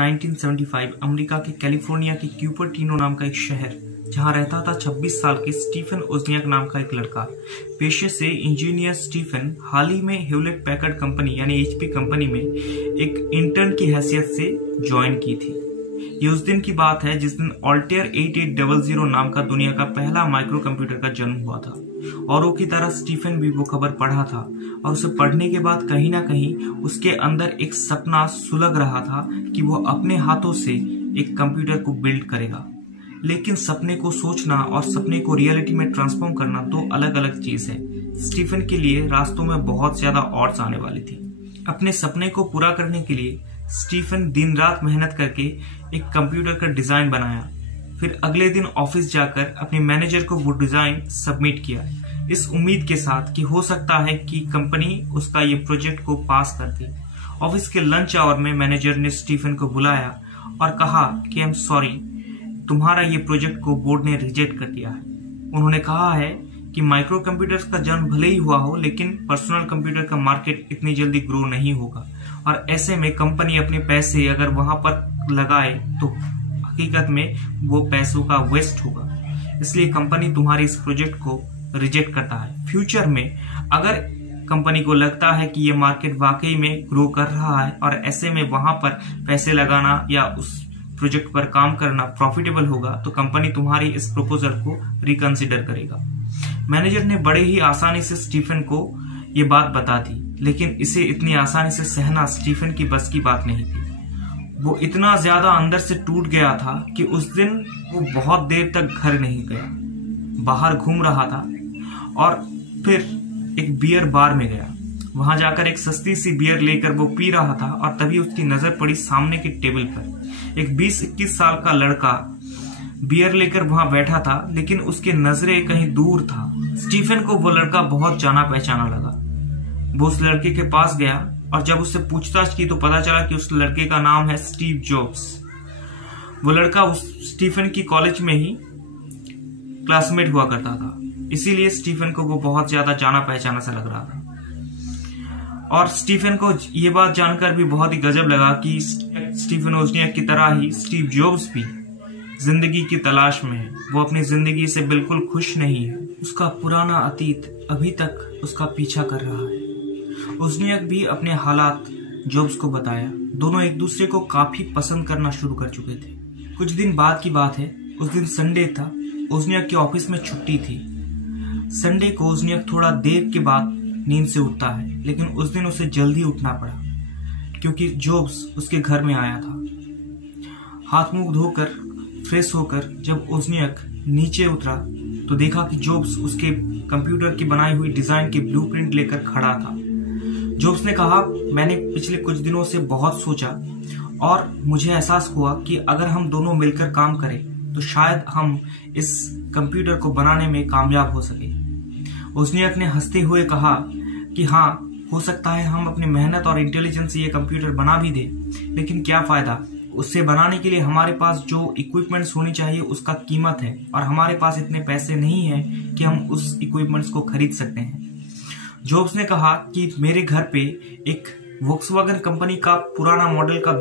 1975 America के California के Cupertino नाम का एक शहर, जहां रहता था 26 साल के स्टीफन ओज़नियाक नाम का एक लड़का। पेशे से इंजीनियर स्टीफन हाल ही में ह्यूलेट पैकर्ड कंपनी यानी एचपी कंपनी में एक इंटर्न की हैसियत से ज्वाइन की थी। ये उस दिन की बात है जिस दिन ऑल्टेयर 8800 नाम का दुनिया का पहला माइक्रो कंप्यूटर का जन्म हुआ था। औरों की तरह स्टीफन भी वो खबर पढ़ा था और उसे पढ़ने के बाद कहीं ना कहीं उसके अंदर एक सपना सुलग रहा था कि वो अपने हाथों से एक कंप्यूटर को बिल्ड करेगा। लेकिन सपने को सोचना और सपने को रियलिटी में ट्रांसफॉर्म करना दो अलग अलग चीज है। स्टीफन के लिए रास्तों में बहुत ज्यादा ऑड्स आने वाली थी। अपने सपने को पूरा करने के लिए स्टीफन दिन रात मेहनत करके एक कंप्यूटर का डिजाइन बनाया। फिर अगले दिन ऑफिस जाकर अपने मैनेजर को वो डिजाइन सबमिट किया, इस उम्मीद के साथ कि हो सकता है कि कंपनी उसका ये प्रोजेक्ट को पास कर दे। ऑफिस के लंच आवर में मैनेजर ने स्टीफन को बुलाया और कहा कि आई एम सॉरी, तुम्हारा ये प्रोजेक्ट को बोर्ड ने रिजेक्ट कर दिया है। उन्होंने कहा है कि माइक्रो कंप्यूटर्स का जन्म भले ही हुआ हो, लेकिन पर्सनल कंप्यूटर का मार्केट इतनी जल्दी ग्रो नहीं होगा और ऐसे में कंपनी अपने पैसे अगर वहां पर लगाए तो हकीकत में वो पैसों का वेस्ट होगा। इसलिए कंपनी तुम्हारे इस प्रोजेक्ट को रिजेक्ट करता है। फ्यूचर में अगर कंपनी को लगता है कि ये मार्केट वाकई में ग्रो कर रहा है और ऐसे में वहां पर पैसे लगाना या उस प्रोजेक्ट पर काम करना प्रॉफिटेबल होगा, तो कंपनी तुम्हारी इस प्रपोजल को रिकंसिडर करेगा। मैनेजर ने बड़े ही आसानी से स्टीफन को ये बात बता दी, लेकिन इसे इतनी आसानी से सहना स्टीफन की बस की बात नहीं थी। वो इतना ज्यादा अंदर से टूट गया था कि उस दिन वो बहुत देर तक घर नहीं गया, बाहर घूम रहा था और फिर एक बियर बार में गया। वहां जाकर एक सस्ती सी बियर लेकर वो पी रहा था और तभी उसकी नजर पड़ी सामने के टेबल पर। एक 20-21 साल का लड़का बियर लेकर वहां बैठा था, लेकिन उसके नजरें कहीं दूर था। स्टीफन को वो लड़का बहुत जाना पहचाना लगा। वो उस लड़के के पास गया और जब उससे पूछताछ की तो पता चला कि उस लड़के का नाम है स्टीव जॉब्स। वो लड़का उस स्टीफन की कॉलेज में ही क्लासमेट हुआ करता था, इसीलिए स्टीफन को वो बहुत ज्यादा जाना पहचाना सा लग रहा था। और स्टीफन को ये बात जानकर भी बहुत ही गजब लगा कि स्टीफन ओज़नियाक की तरह ही स्टीव जॉब्स भी जिंदगी की तलाश में है। वो अपनी जिंदगी से बिल्कुल खुश नहीं है। उसका पुराना अतीत अभी तक उसका पीछा कर रहा है। ओज़नियाक भी अपने हालात जॉब्स को बताया। दोनों एक दूसरे को काफी पसंद करना शुरू कर चुके थे। कुछ दिन बाद की बात है, उस दिन संडे था। ओज़नियाक के ऑफिस में छुट्टी थी। संडे को ओज़नियाक थोड़ा देर के बाद नींद से उठता है, लेकिन उस दिन उसे जल्दी उठना पड़ा क्योंकि जॉब्स उसके घर में आया था। हाथ मुंह धोकर फ्रेश होकर जब ओज़नियाक नीचे उतरा तो देखा कि जॉब्स उसके कंप्यूटर की बनाई हुई डिजाइन के ब्लूप्रिंट लेकर खड़ा था। जॉब्स ने कहा, मैंने पिछले कुछ दिनों से बहुत सोचा और मुझे एहसास हुआ कि अगर हम दोनों मिलकर काम करें तो शायद हम इस कंप्यूटर को बनाने में कामयाब हो सके। ओज़नियाक ने हंसते हुए कहा कि हाँ, हो सकता है हम अपनी मेहनत और इंटेलिजेंस से ये कंप्यूटर बना भी दे, लेकिन क्या फायदा। उससे बनाने के लिए हमारे पास जो इक्विपमेंट्स होनी चाहिए उसका कीमत है और हमारे पास इतने पैसे नहीं है कि हम उस इक्विपमेंट्स को खरीद सकते हैं। जॉब्स ने कहा कि मेरे घर पे एक वोक्सवैगन कंपनी का पुराना मॉडल का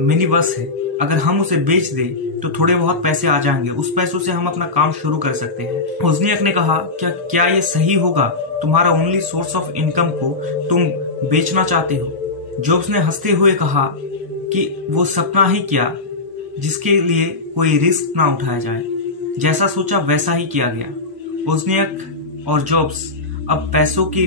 मिनी बस है, अगर हम उसे बेच दें तो थोड़े बहुत पैसे आ जाएंगे, उस पैसों से हम अपना काम शुरू कर सकते हैं। ओज़नियाक ने कहा, क्या ये सही होगा? तुम्हारा ओनली सोर्स ऑफ इनकम को तुम बेचना चाहते हो? जॉब्स ने हंसते हुए कहा कि वो सपना ही किया जिसके लिए कोई रिस्क ना उठाया जाए। जैसा सोचा वैसा ही किया गया। ओज़नियाक और जॉब्स अब पैसों की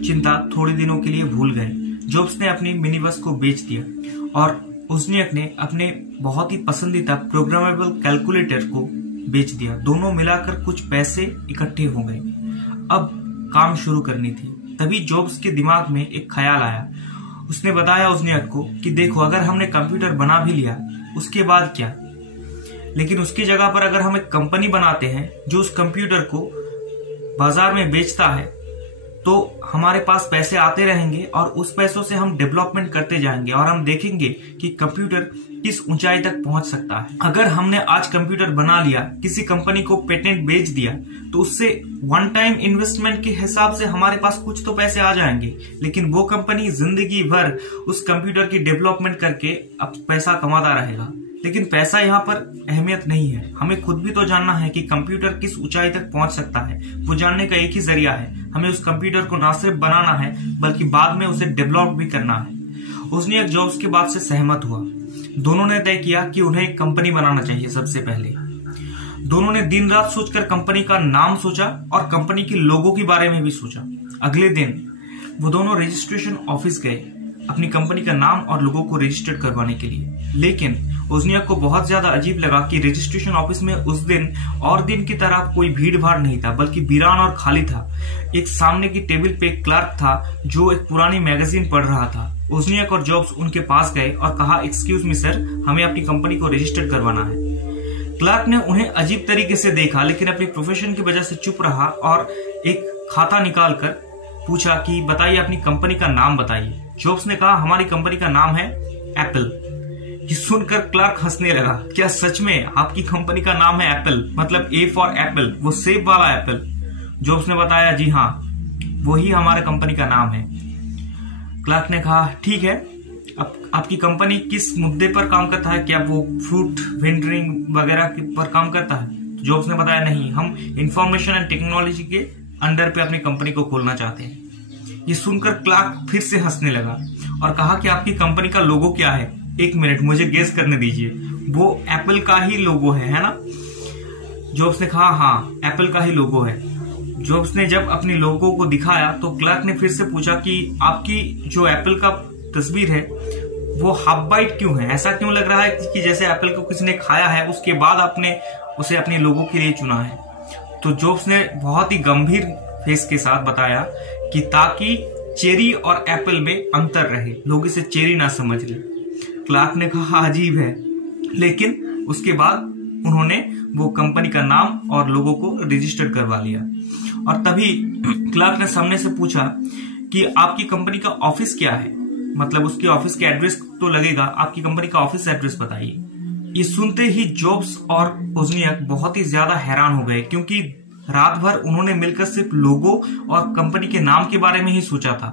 चिंता थोड़े दिनों के लिए भूल गए। जॉब्स ने अपनी मिनी बस को बेच दिया और ओज़नियाक ने अपने बहुत ही पसंदीदा प्रोग्रामेबल कैलकुलेटर को बेच दिया। दोनों मिलाकर कुछ पैसे इकट्ठे हो गए। अब काम शुरू करनी थी। तभी जॉब्स के दिमाग में एक ख्याल आया। उसने बताया ओज़नियाक को कि देखो, अगर हमने कंप्यूटर बना भी लिया उसके बाद क्या, लेकिन उसकी जगह पर अगर हम एक कंपनी बनाते हैं जो उस कंप्यूटर को बाजार में बेचता है तो हमारे पास पैसे आते रहेंगे और उस पैसों से हम डेवलपमेंट करते जाएंगे और हम देखेंगे कि कंप्यूटर किस ऊंचाई तक पहुंच सकता है। अगर हमने आज कंप्यूटर बना लिया, किसी कंपनी को पेटेंट बेच दिया, तो उससे वन टाइम इन्वेस्टमेंट के हिसाब से हमारे पास कुछ तो पैसे आ जाएंगे, लेकिन वो कंपनी जिंदगी भर उस कंप्यूटर की डेवलपमेंट करके अब पैसा कमाता रहेगा। लेकिन पैसा यहाँ पर अहमियत नहीं है, हमें खुद भी तो जानना है कि कंप्यूटर किस ऊंचाई तक पहुंच सकता है। वो जानने का एक ही जरिया है, हमें उस कंप्यूटर को ना सिर्फ बनाना है बल्कि बाद में उसे डेवलप भी करना है। उसने जॉब्स की बात से सहमत हुआ। दोनों ने तय किया कि उन्हें एक कंपनी बनाना चाहिए। सबसे पहले दोनों ने दिन रात सोचकर कंपनी का नाम सोचा और कंपनी के लोगों के बारे में भी सोचा। अगले दिन वो दोनों रजिस्ट्रेशन ऑफिस गए अपनी कंपनी का नाम और लोगों को रजिस्टर करवाने के लिए। लेकिन उजनियाक को बहुत ज्यादा अजीब लगा कि रजिस्ट्रेशन ऑफिस में उस दिन और दिन की तरह कोई भीड़ भाड़ नहीं था, बल्कि वीरान और खाली था। एक सामने की टेबल पे एक क्लर्क था जो एक पुरानी मैगजीन पढ़ रहा था। उजनियाक और जॉब्स उनके पास गए और कहा, एक्सक्यूज मी सर, हमें अपनी कंपनी को रजिस्टर करवाना है। क्लर्क ने उन्हें अजीब तरीके से देखा, लेकिन अपनी प्रोफेशन की वजह से चुप रहा और एक खाता निकाल कर पूछा कि बताइए अपनी कंपनी का नाम बताइए। जॉब्स ने कहा, हमारी कंपनी का नाम है एप्पल। ये सुनकर क्लर्क हंसने लगा, क्या सच में आपकी कंपनी का नाम है एप्पल, मतलब ए फॉर एप्पल, वो सेब वाला एप्पल? जॉब्स ने बताया, जी हाँ, वही हमारे कंपनी का नाम है। क्लर्क ने कहा, ठीक है, अब आपकी कंपनी किस मुद्दे पर काम करता है? क्या वो फ्रूट वेंडरिंग वगैरह पर काम करता है? जॉब्स ने बताया, नहीं, हम इंफॉर्मेशन एंड टेक्नोलॉजी के अंडर पे अपनी कंपनी को खोलना चाहते हैं। ये सुनकर क्लर्क फिर से हंसने लगा और कहा कि आपकी कंपनी का लोगो क्या है? एक मिनट, मुझे गेस करने दीजिए, वो एप्पल का ही लोगो है ना? जॉब्स ने कहा, हाँ, एप्पल का ही लोगो है। जॉब्स ने जब अपनी लोगो को दिखाया तो क्लर्क ने फिर से पूछा कि आपकी जो एप्पल का तस्वीर है वो हाफ बाइट क्यों है? ऐसा क्यों लग रहा है कि जैसे एप्पल को किसी ने खाया है, उसके बाद आपने उसे अपने लोगो के लिए चुना है? तो जॉब्स ने बहुत ही गंभीर फेस के साथ बताया कि ताकि चेरी और एप्पल में अंतर रहे, लोग इसे चेरी ना समझ ले। क्लर्क ने कहा, अजीब है, लेकिन उसके बाद उन्होंने वो कंपनी का नाम और लोगों को रजिस्टर करवा लिया। और तभी क्लर्क ने सामने से पूछा कि आपकी कंपनी का ऑफिस क्या है, मतलब उसके ऑफिस के एड्रेस तो लगेगा, आपकी कंपनी का ऑफिस एड्रेस बताइए। ये सुनते ही जॉब्स और उजनियाक बहुत ही ज्यादा हैरान हो गए, क्योंकि रात भर उन्होंने मिलकर सिर्फ लोगो और कंपनी के नाम के बारे में ही सोचा था।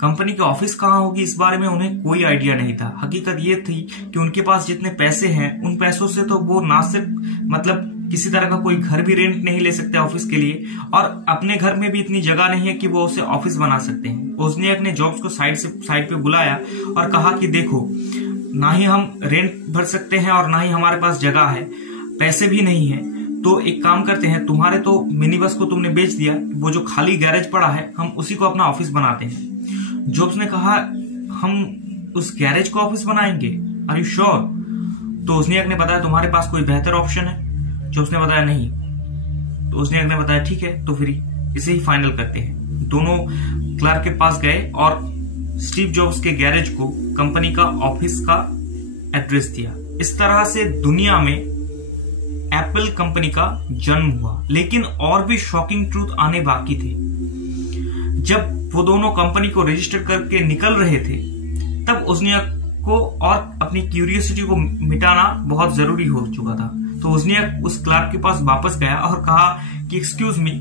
कंपनी की ऑफिस कहाँ होगी इस बारे में उन्हें कोई आइडिया नहीं था। हकीकत ये थी कि उनके पास जितने पैसे हैं उन पैसों से तो वो ना सिर्फ मतलब किसी तरह का कोई घर भी रेंट नहीं ले सकते ऑफिस के लिए, और अपने घर में भी इतनी जगह नहीं है कि वो उसे ऑफिस बना सकते हैं। उजनियाक ने जॉब्स को साइड पे बुलाया और कहा कि देखो, ना ही हम रेंट भर सकते हैं और ना ही हमारे पास जगह है, पैसे भी नहीं है, तो एक काम करते हैं, तुम्हारे तो मिनी बस को तुमने बेच दिया, वो जो खाली गैरेज पड़ा है हम उसी को अपना ऑफिस बनाते हैं। जॉब्स ने कहा, हम उस गैरेज को ऑफिस बनाएंगे? Are you sure? तो उजनियाक ने बताया, तुम्हारे पास कोई बेहतर ऑप्शन है? जॉब्स ने बताया, नहीं। तो उजनियाक ने बताया, ठीक है, तो फिर इसे ही फाइनल करते हैं। दोनों क्लर्क के पास गए और स्टीव जॉब्स के गैरेज को कंपनी का ऑफिस का एड्रेस दिया। इस तरह से दुनिया में एप्पल कंपनी का जन्म हुआ। लेकिन और भी शॉकिंग ट्रूथ आने बाकी थे। जब वो दोनों कंपनी को रजिस्टर करके निकल रहे थे, तब उजनियाक को और अपनी क्यूरियोसिटी को मिटाना बहुत जरूरी हो चुका था। तो उजनियाक उस क्लर्क के पास वापस गया और कहा कि एक्सक्यूज मी,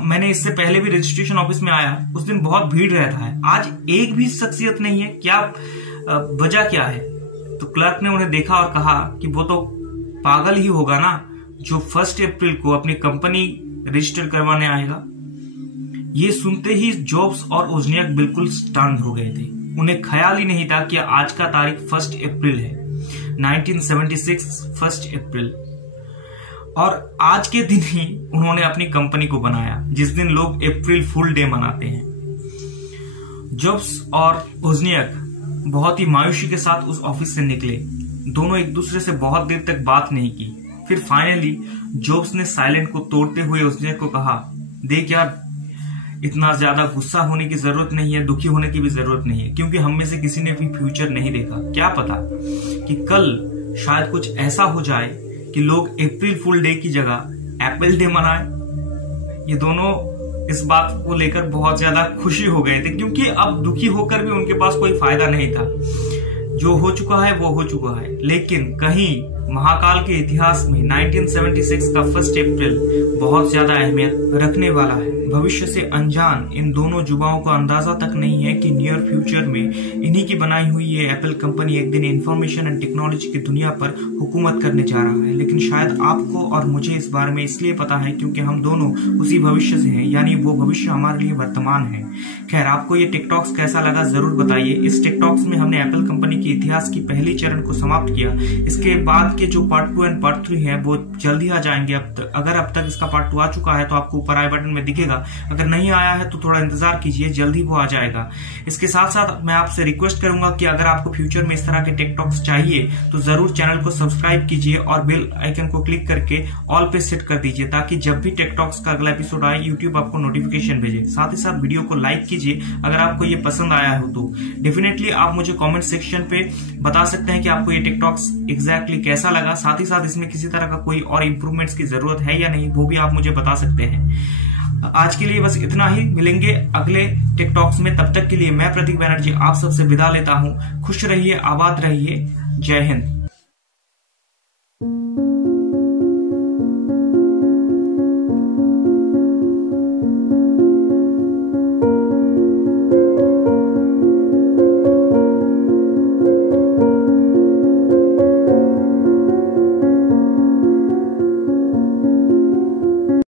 मैंने इससे पहले भी रजिस्ट्रेशन ऑफिस में आया, उस दिन बहुत भीड़ रहता है, आज एक भी शख्सियत नहीं है, क्या वजह क्या है? तो क्लर्क ने उन्हें देखा और कहा कि वो तो पागल ही होगा ना जो 1 अप्रैल को अपनी कंपनी रजिस्टर करवाने आएगा। ये सुनते ही जॉब्स और उजनियाक बिल्कुल स्टन्ड हो गए थे। उन्हें ख्याल ही नहीं था कि आज का तारीख 1 अप्रैल है, 1976 1 अप्रैल। और आज के दिन ही उन्होंने अपनी कंपनी को बनाया, जिस दिन लोग अप्रैल फुल डे मनाते हैं। जॉब्स और उजनियाक बहुत ही मायूसी के साथ उस ऑफिस से निकले। दोनों एक दूसरे से बहुत देर तक बात नहीं की। फिर फाइनली जॉब्स ने साइलेंट को तोड़ते हुए उजनियाक को कहा, देख यार, इतना ज्यादा गुस्सा होने की जरूरत नहीं है, दुखी होने की भी जरूरत नहीं है, क्योंकि हम में से किसी ने भी फ्यूचर नहीं देखा। क्या पता कि कल शायद कुछ ऐसा हो जाए कि लोग अप्रैल फुल डे की जगह एप्पल डे मनाए। ये दोनों इस बात को लेकर बहुत ज्यादा खुशी हो गए थे, क्योंकि अब दुखी होकर भी उनके पास कोई फायदा नहीं था। जो हो चुका है वो हो चुका है। लेकिन कहीं महाकाल के इतिहास में 1976 का 1 अप्रैल बहुत ज्यादा अहमियत रखने वाला है। भविष्य से अनजान इन दोनों युवाओं को अंदाजा तक नहीं है कि नियर फ्यूचर में इन्हीं की बनाई हुई ये एप्पल कंपनी एक दिन इंफॉर्मेशन एंड टेक्नोलॉजी की दुनिया पर हुकूमत करने जा रहा है। लेकिन शायद आपको और मुझे इस बारे में इसलिए पता है क्योंकि हम दोनों उसी भविष्य से हैं, यानी वो भविष्य हमारे लिए वर्तमान है। खैर, आपको ये टिकटॉक्स कैसा लगा जरूर बताइए। इस टिकटॉक्स में हमने एप्पल कंपनी के इतिहास की पहली चरण को समाप्त किया। इसके बाद के जो पार्ट 2 एंड पार्ट 3 है वो जल्दी आ जाएंगे। अगर अब तक इसका पार्ट 2 आ चुका है तो आपको ऊपर आई बटन में दिखेगा, अगर नहीं आया है तो थोड़ा इंतजार कीजिए, जल्दी वो आ जाएगा। इसके साथ साथ मैं आपसे रिक्वेस्ट करूंगा कि अगर आपको फ्यूचर में इस तरह के टिकटॉक्स चाहिए तो जरूर चैनल को सब्सक्राइब कीजिए और बेल आइकन को क्लिक करके ऑल पे सेट कर दीजिए, ताकि जब भी टिकटॉक्स का अगला एपिसोड आए यूट्यूब आपको नोटिफिकेशन भेजे। साथ ही साथ वीडियो को लाइक कीजिए अगर आपको ये पसंद आया हो तो। डेफिनेटली आप मुझे कमेंट सेक्शन पे बता सकते हैं कि आपको ये टिकटॉक्स एग्जैक्टली कैसा लगा। साथ ही साथ इसमें किसी तरह का कोई और इंप्रूवमेंट्स की जरूरत है या नहीं, वो भी आप मुझे बता सकते हैं। आज के लिए बस इतना ही, मिलेंगे अगले टिकटॉक्स में। तब तक के लिए मैं प्रतीक बैनर्जी आप सबसे विदा लेता हूं। खुश रहिए, आबाद रहिए, जय हिंद।